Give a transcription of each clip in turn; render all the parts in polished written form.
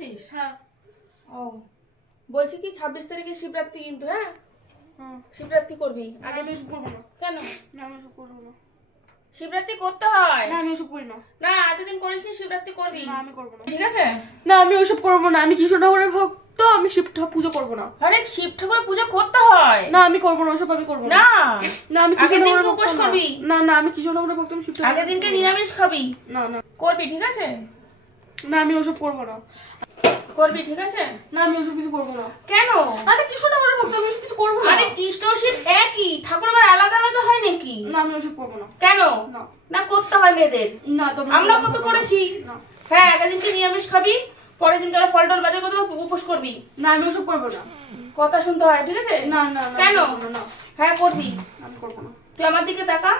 এসেছিস? হ্যাঁ। ও বলছি কি 26 তারিখে শিবরাত্রি কিন্তু, হ্যাঁ শিবরাত্রি করবি। আগে আমি এসব করবো না। কেন? না আমি এসব করবো না। শিবরাত্রি করতে হয়। না আমি এসব করি না। না এতদিন করিসনি, শিবরাত্রি করবি। না আমি করবো না। ঠিক আছে? না আমি ওসব করবো না। আমি কৃষ্ণ ঠাকুরের ভক্ত, আমি শিব পুজো করবো না। আরে শিব ঠাকুরের পুজো করতে হয়। না আমি করবো না, ওসব আমি করবো না। না না আমি কৃষ্ণ আগের দিন ঠাকুরের উপোস ভক্ত করবি। না। না আমি কৃষ্ণ ঠাকুরের ভক্ত, আমি শিব ঠাকুরের। আগের দিনকে নিরামিষ খাবি। না না করবি, ঠিক আছে? না আমি ওসব করবো না। করবি, ঠিক আছে? না আমি ওসব কিছু করবো না। কেন? আমি কৃষ্ণ ঠাকুরের ভক্ত, আমি ওসব কিছু করবো না। আরে কৃষ্ণ শিব একই, ঠাকুর আবার আলাদা আলাদা হয় নাকি? না আমি ওসব করবো না। কেন? না না করতে হয় মেয়েদের। না তোমরা আমরা কত করেছি। না হ্যাঁ আগের দিনকে নিরামিষ খাবি, পরের দিন তোরা ফল টল বাজার করতে উপোস করবি। না আমি ওসব করবো না। কথা শুনতে হয়, ঠিক আছে? না না কেন? না হ্যাঁ করবি। আমি করবো না। তুই আমার দিকে তাকা,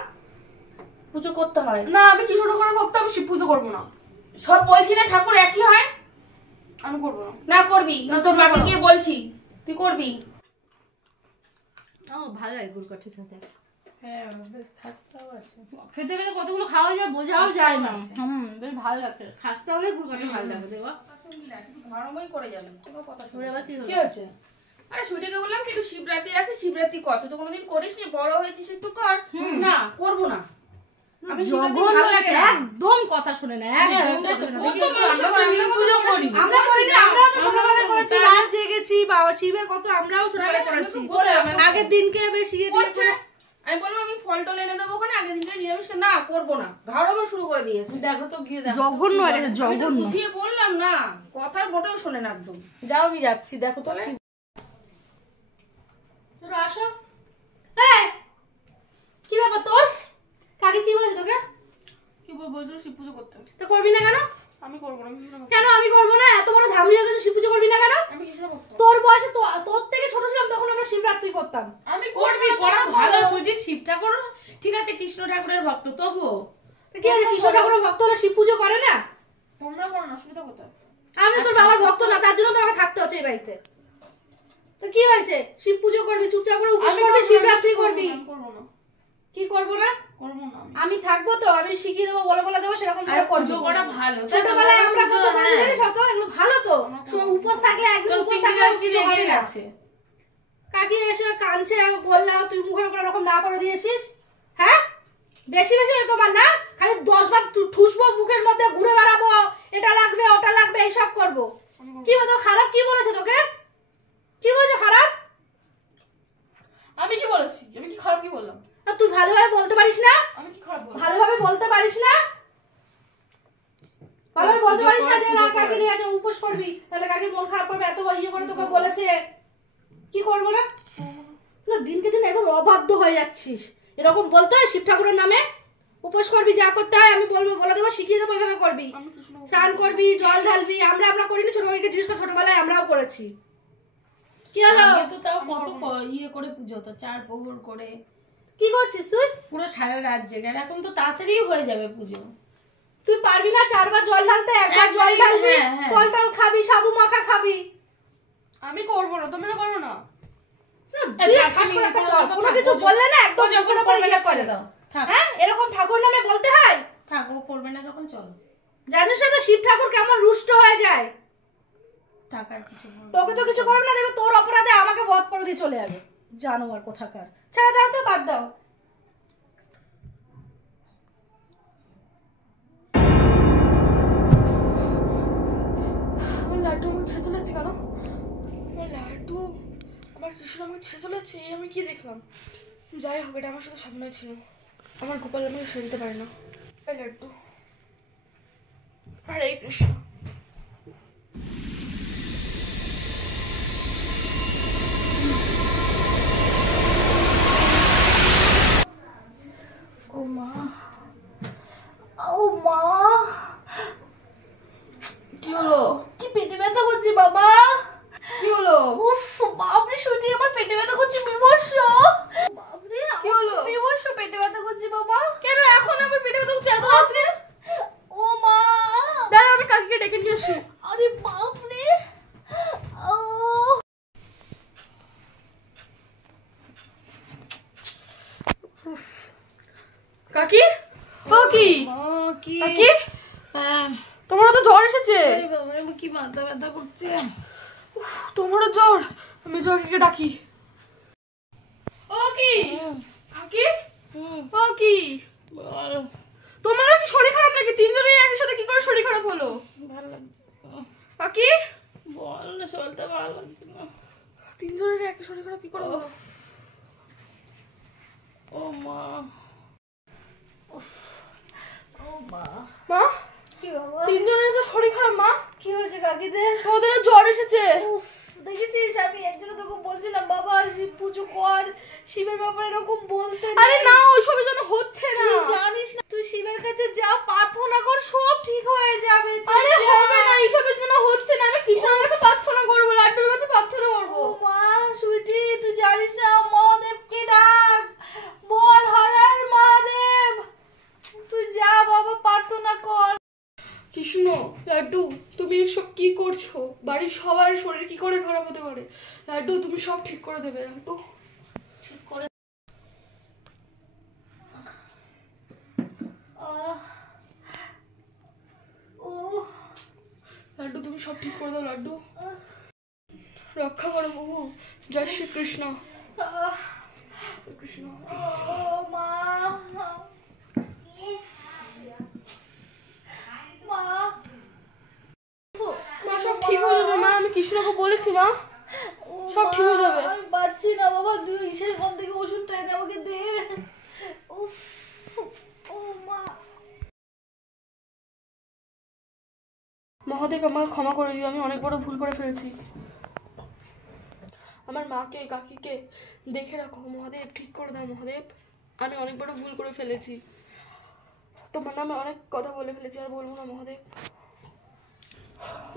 পুজো করতে হয়। না আমি কৃষ্ণ ঠাকুরের ভক্ত, আমি শিব পুজো করবো না। সব বলছি না ঠাকুর একই হয়। আমি করবো না। না করবি, না, তোর তোমরা মাকে করো। গিয়ে বলছি তুই করবি। ও ভালো লাগে গুলকা, ঠিক আছে। হ্যাঁ বেশ খাস্তাও আছে। খেতে খেতে কতগুলো খাওয়া যায় বোঝাও যায় না। বেশ ভালো লাগছে। খাস্তা হলে গুলকাটা ভালো লাগে দেবা। ধর্মই করে যাবে, কোনো কথা শুনে। আবার কি কি হচ্ছে? আরে সুইটাকে বললাম কি একটু শিবরাত্রি আছে, শিবরাত্রি কর। তুই তো কোনোদিন করিসনি, বড় হয়েছিস একটু কর। না করবো না, আমি শিবরাত্রি ভালো লাগে না। একদম কথা শুনে না, একদম কথা শুনে না। কত মানুষ আমরা পুজো করি। আমরা করি না, আমরাও তো ছোটবেলায় করেছি, রাত জেগেছি, বাবা শিবের কত আমরাও ছোটবেলায় করেছি। আগের দিনকে বেশ ইয়ে দিয়েছে। আমি বলবো আমি ফল টল এনে দেবো ওখানে, আগের দিনকে নিরামিষ না করবো না, ঘাড়াবো শুরু করে দিয়েছে। দেখো তো গিয়ে দেখো, জঘন্য হয়ে গেছে, আমি তো জঘন্য। বুঝিয়ে বললাম না, কথা মোটেও শোনে না একদম। যাও আমি যাচ্ছি, দেখো তো। আসো। এই কি ব্যাপার তোর? কাকে কি বলেছে তোকে? কি বলছো শিব পুজো করতে? তো করবি না কেন? আমি করবো না। কেন আমি করবো না? এত বড় ঝামেলা হয়ে গেছে, শিব পুজো করবি না কেন? আমি কৃষ্ণ ভক্ত। তোর বয়সে তোর থেকে ছোট ছিলাম তখন আমরা শিবরাত্রি করতাম। আমি করবি, করা ভালো। সুজি শিব ঠাকুর ঠিক আছে, কৃষ্ণ ঠাকুরের ভক্ত, তবুও কি আছে, কৃষ্ণ ঠাকুরের ভক্ত হলে শিব পুজো করে না? তোমরা করো না, অসুবিধা কোথায়? আমি তোর বাবার ভক্ত না, তার জন্য তো আমাকে থাকতে হচ্ছে এই বাড়িতে। তো কি হয়েছে? শিব পুজো করবি, চুপচাপ করে উপোস করবি, শিবরাত্রি করবি। কি করবো না? আমি থাকবো তো, আমি শিখিয়ে দেবো, বলে বলে দেবো, সেরকম ভাবে করবো। করা ভালো। ছোটবেলায় আমরা কত করে জানিস, কত এগুলো ভালো তো। উপোস থাকলে একদম উপোস থাকলে রেগে গেছে। কাকি এসে কাঁদছে, আমি বললাম তুই মুখের উপর এরকম না করে দিয়েছিস। হ্যাঁ বেশি বেশি তোমার না, খালি 10 বার ঠুসবো মুখের মধ্যে, ঘুরে বেড়াবো, এটা লাগবে ওটা লাগবে এইসব করবো। কি বলতো খারাপ কি বলেছে তোকে? কি বলেছে খারাপ? আমি কি বলেছি? আমি কি খারাপ কি বললাম? তুই ভালোভাবে বলতে পারিস না? আমি কি খারাপ বললাম? ভালোভাবে বলতে পারিস না? ভালোভাবে বলতে পারিস না যে না কাকি নিয়ে আজ উপোস করবি, তাহলে কাকি মন খারাপ করবে, এত ইয়ে করে তোকে বলেছে। কি করবো না? না দিনকে দিন একদম অবাধ্য হয়ে যাচ্ছিস। এরকম বলতে হয় শিব ঠাকুরের নামে? উপোস করবি, যা করতে হয় আমি বলবো, বলে দেবো, শিখিয়ে দেবো, এভাবে করবি। স্নান করবি, জল ঢালবি। আমরা করিনি, ছোটবেলাকে জিজ্ঞেস করে, ছোটবেলায় আমরাও করেছি। কি হলো? তো তাও কত ইয়ে করে পুজো তো, 4 প্রহর করে। কি করছিস তুই? পুরো সারা রাত জেগে। আর এখন তো তাড়াতাড়ি হয়ে যাবে পুজো। তুই পারবি না 4 বার জল ঢালতে? একবার জল ঢালবি, ফল টল খাবি, সাবু মাখা খাবি। আমি করবো না, তোমরা করো না। কোনো কিছু বললে না একদম যখন করে ইয়ে করে দাও। হ্যাঁ এরকম ঠাকুর নামে বলতে হয়? ঠাকুর করবে না যখন চলো। জানিস না তো শিব ঠাকুর কেমন রুষ্ট হয়ে যায়। টাকার কিছু তোকে তো কিছু করবে না, দেখবে তোর অপরাধে আমাকে বধ করে দিয়ে চলে যাবে। জানোয়ার কোথাকার। ছেড়ে দাও তো, বাদ দাও। আমার লাড্ডু আমাকে ছেড়ে চলে যাচ্ছে কেন? আমার লাড্ডু আমার কৃষ্ণ আমাকে ছেড়ে চলে যাচ্ছে, আমি কি দেখলাম? যাই হোক, এটা আমার সাথে স্বপ্নই ছিল। আমার গোপাল আমাকে ছেড়ে দিতে পারে না। এই লাড্ডু, হরে কৃষ্ণ। ও মা, ও মা, কি হলো? কি পেটে ব্যথা করছে বাবা? কি হলো? উফ বাপরে, শুনি আমার পেটে ব্যথা করছে বিমর্ষ। বাপরে কি হলো? বিমর্ষ পেটে ব্যথা করছে বাবা। কেন এখন আমার পেটে ব্যথা করছে এত রাত্রে? ও মা দাঁড়া, আমি কাকিকে ডেকে নিয়ে আসি। আরে বাপরে, ও কাকি, ও কি কাকি, তোমারও তো জ্বর এসেছে। কি মাথা ব্যথা করছে। তোমারও জ্বর, আমি জগিকে ডাকি। ও কি কাকি? ও কি তোমারও কি শরীর খারাপ নাকি? তিনজনের একই সাথে কি করে শরীর খারাপ হলো? ভালো লাগছে কাকি, বল না, শরীরটা ভালো লাগছে না। তিনজনের একই শরীর খারাপ কি করে হলো? ও মা, ও মা, মা কি বাবা, তিনজনের যে শরীর খারাপ। মা কি হয়েছে কাকিদের? ওদের জ্বর এসেছে। দেখেছিস, আমি একজন তোকে বলছিলাম বাবা শিব পুজো কর, শিবের ব্যাপারে এরকম বলতে। আরে না, ওইসবের জন্য হচ্ছে না। তুই জানিস না, তুই শিবের কাছে যা প্রার্থনা কর, সব ঠিক হয়ে যাবে। আরে হবে না, এইসবের জন্য হচ্ছে না। আমি কৃষ্ণের কাছে প্রার্থনা করবো, লাড্ডুর কাছে প্রার্থনা করবো। ও মা সুইটি, তুই জানিস না, মহাদেবকে ডাক, বল হর হর মহাদেব। তুই যা বাবা, প্রার্থনা কর। কৃষ্ণ, লাড্ডু, তুমি এসব কি করছো? বাড়ির সবার শরীর কি করে খারাপ হতে পারে? লাড্ডু, তুমি সব ঠিক করে দেবে। লাড্ডু ঠিক করে। লাড্ডু, তুমি সব ঠিক করে দাও। লাড্ডু, রক্ষা করো প্রভু। জয় শ্রীকৃষ্ণ। কৃষ্ণ, ও মা, মা, মা সব ঠিক হয়ে যাবে। মা আমি কৃষ্ণকে বলেছি, মা সব ঠিক হয়ে যাবে। আমি পাচ্ছি না বাবা, তুই সেখান থেকে ওষুধটা এনে আমাকে দে। উফ, ও মা। মহাদেব আমাকে ক্ষমা করে দিও, আমি অনেক বড় ভুল করে ফেলেছি। আমার মাকে কাকিকে দেখে রাখো মহাদেব, ঠিক করে দাও মহাদেব। আমি অনেক বড় ভুল করে ফেলেছি, তোমার নামে অনেক কথা বলে ফেলেছি, আর বলবো না মহাদেব।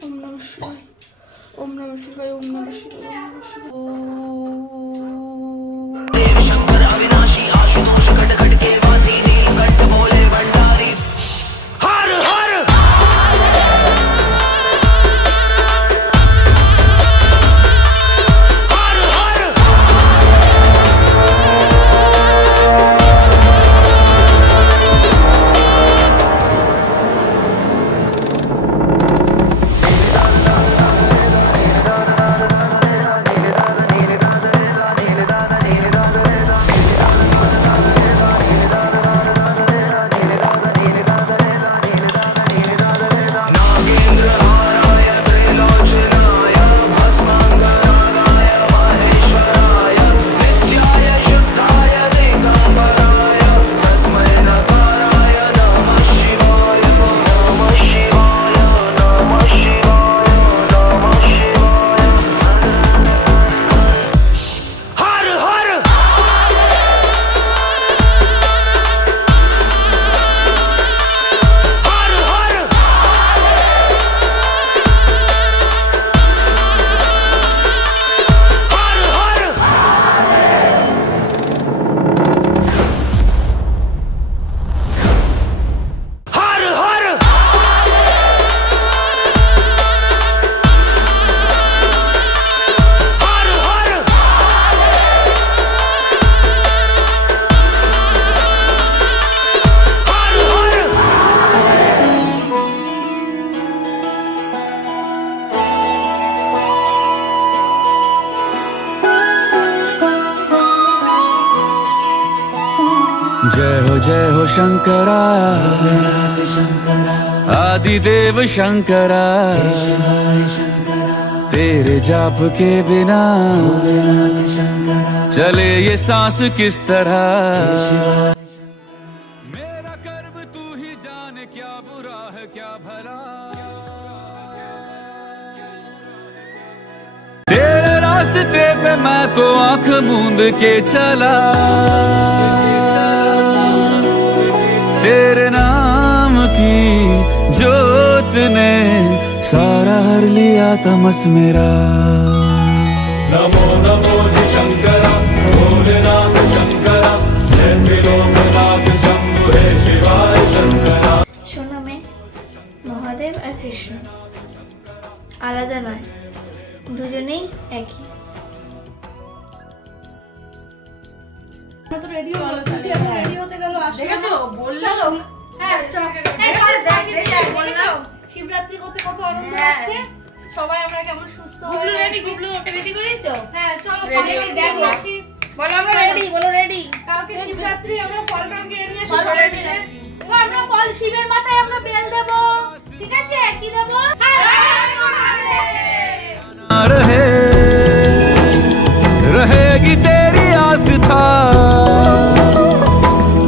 ওম নমঃ শিবায়, ওম নমঃ শিবায়, ওম নমঃ শিবায়, ওম নমঃ শিবায়। দেব শঙ্কর অবিনাশী আশুতোষ খটখট के वासी नीलकंठ भोले भंडारी हर हर। जय हो शंकरा, आदिदेव शंकरा, तेरे जाप के बिना चले ये सांस किस तरह। मेरा कर्म तू ही जाने, क्या बुरा है क्या भला, तेरे रास्ते पे मैं तो आंख मूंद के चला, तेरे नाम की जोत ने सारा हर लिया तमस मेरा। नमो नमो जी शंकरा, भोलेनाथ शंकरा, जय त्रिलोकनाथ शंभु हे शिवाय शंकरा। শোনো মে, মহাদেব আর কৃষ্ণ আলাদা নয়, দুজনেই একই। রেডি হতে গেল। দেখেছো, বললে চলো। হ্যাঁ চলো। শিবরাত্রি করতে কত আনন্দ হচ্ছে। সবাই আমরা কেমন সুস্থ হয়ে রেডি গুবলু ওকে রেডি করেছো? হ্যাঁ চলো Ready, ফাইনালি দেখো। দেখো আসি। বলো আমরা রেডি, বলো রেডি। কালকে শিবরাত্রি আমরা ফল টল কিনে নিয়ে আসি ফল সবাই ready মিলে। আছি। ও আমরা ফল শিবের মাথায় আমরা বেল দেব, ঠিক আছে? কি দেব? रहेगी तेरी आस्था,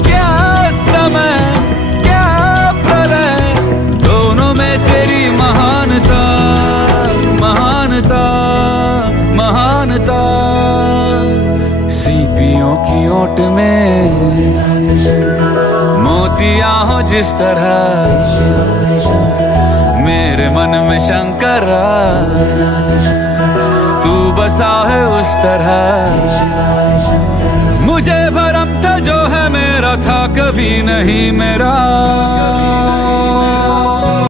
क्या समय क्या प्रलय, दोनों में तेरी महानता महानता महानता। सीपियों की ओट में मोतिया हो जिस तरह, मेरे मन में शंकरा तू बसा है उस तरह। मुझे भरम था जो है मेरा था कभी नहीं मेरा।